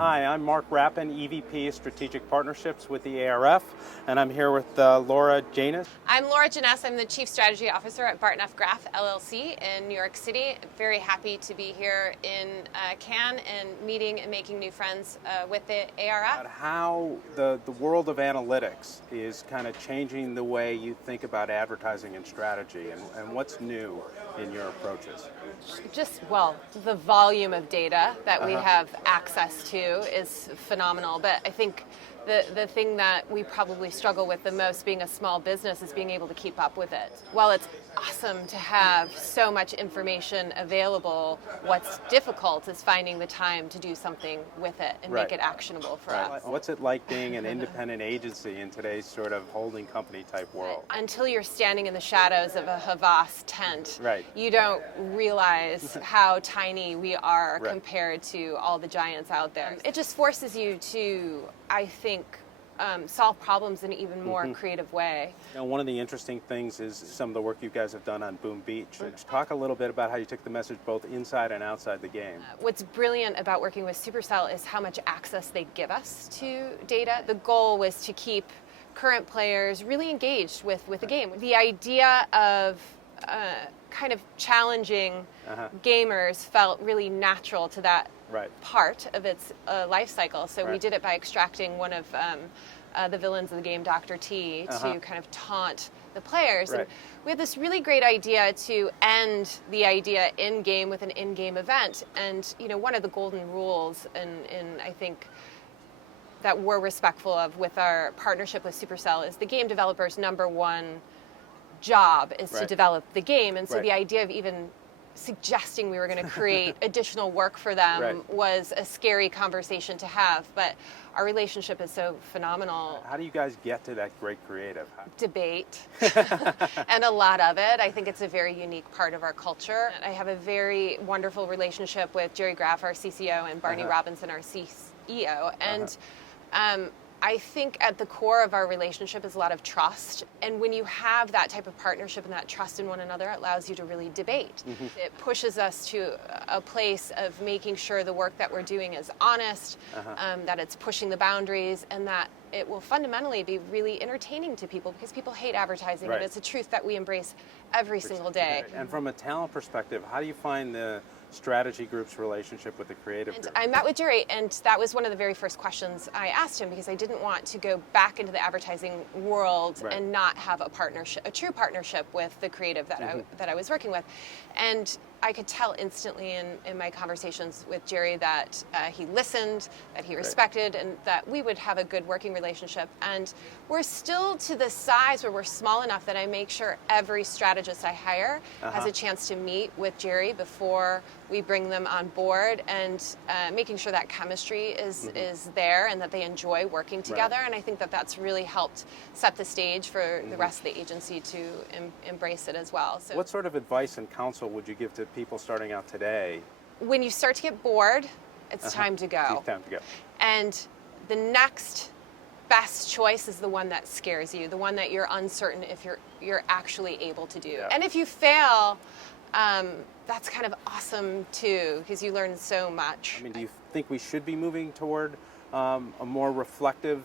Hi, I'm Mark Rappin, EVP Strategic Partnerships with the ARF, and I'm here with Laura Janness. I'm Laura Janness. I'm the Chief Strategy Officer at Barton F. Graf, LLC in New York City. Very happy to be here in Cannes and meeting and making new friends with the ARF. How the world of analytics is kind of changing the way you think about advertising and strategy, and what's new in your approaches? The volume of data that we have access to is phenomenal, but I think the thing that we probably struggle with the most being a small business is being able to keep up with it. While it's awesome to have so much information available, what's difficult is finding the time to do something with it and make it actionable for us. What's it like being an independent agency in today's sort of holding company type world? Until you're standing in the shadows of a Havas tent, you don't realize how tiny we are compared to all the giants out there. It just forces you to, I think, solve problems in an even more creative way. Now, one of the interesting things is some of the work you guys have done on Boom Beach. Talk a little bit about how you took the message both inside and outside the game. What's brilliant about working with Supercell is how much access they give us to data. The goal was to keep current players really engaged with the game. The idea of kind of challenging gamers felt really natural to that part of its life cycle. So we did it by extracting one of the villains of the game, Dr. T, to kind of taunt the players. And we had this really great idea to end the idea in-game with an in-game event. And one of the golden rules, and I think that we're respectful of with our partnership with Supercell, is the game developer's number one job is to develop the game. And so the idea of even suggesting we were going to create additional work for them was a scary conversation to have, but our relationship is so phenomenal. How do you guys get to that great creative? Debate, and a lot of it. I think it's a very unique part of our culture. I have a very wonderful relationship with Jerry Graf, our CCO, and Barney Robinson, our CEO, and I think at the core of our relationship is a lot of trust. And when you have that type of partnership and that trust in one another, it allows you to really debate. It pushes us to a place of making sure the work that we're doing is honest, that it's pushing the boundaries, and that it will fundamentally be really entertaining to people, because people hate advertising, and it's a truth that we embrace every single day. And from a talent perspective, how do you find the strategy group's relationship with the creative group? I met with Jerry, and that was one of the very first questions I asked him, because I didn't want to go back into the advertising world and not have a partnership, a true partnership with the creative that I was working with. And I could tell instantly in my conversations with Jerry that he listened, that he respected, and that we would have a good working relationship. And we're still to the size where we're small enough that I make sure every strategist I hire has a chance to meet with Jerry before we bring them on board, and making sure that chemistry is there and that they enjoy working together. And I think that that's really helped set the stage for the rest of the agency to embrace it as well. So, what sort of advice and counsel would you give to people starting out today? When you start to get bored, it's time to go. It's time to go. And the next best choice is the one that scares you, the one that you're uncertain if you're actually able to do. And if you fail, that's kind of awesome too, because you learn so much. I mean, do you think we should be moving toward a more reflective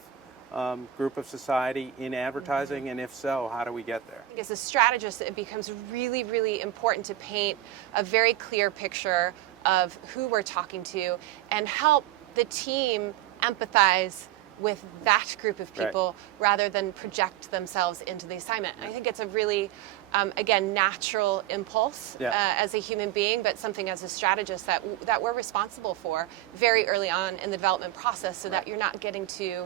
group of society in advertising? And if so, how do we get there? As a strategist, it becomes really, really important to paint a very clear picture of who we're talking to and help the team empathize with that group of people rather than project themselves into the assignment. I think it's a really, again, natural impulse as a human being, but something as a strategist that we're responsible for very early on in the development process, so that you're not getting to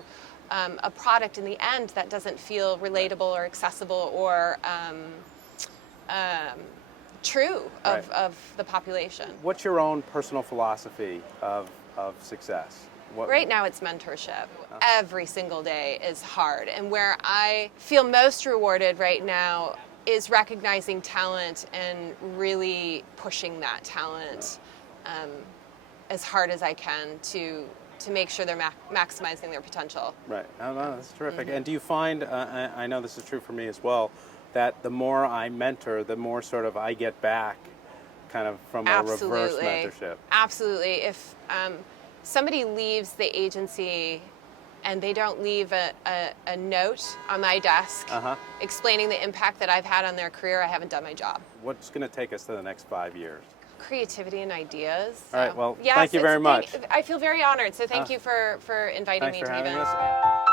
a product in the end that doesn't feel relatable or accessible or true of the population. What's your own personal philosophy of success? Right now it's mentorship. Every single day is hard. And where I feel most rewarded right now is recognizing talent and really pushing that talent as hard as I can to make sure they're maximizing their potential. Right. Oh, no, that's terrific. And do you find, I know this is true for me as well, that the more I mentor, the more sort of I get back kind of from a reverse mentorship? Absolutely. somebody leaves the agency and they don't leave a note on my desk explaining the impact that I've had on their career, I haven't done my job. What's going to take us to the next 5 years? Creativity and ideas. All right, well, yes, thank you very much. I feel very honored, so thank you for inviting Thanks me for to having the event. us.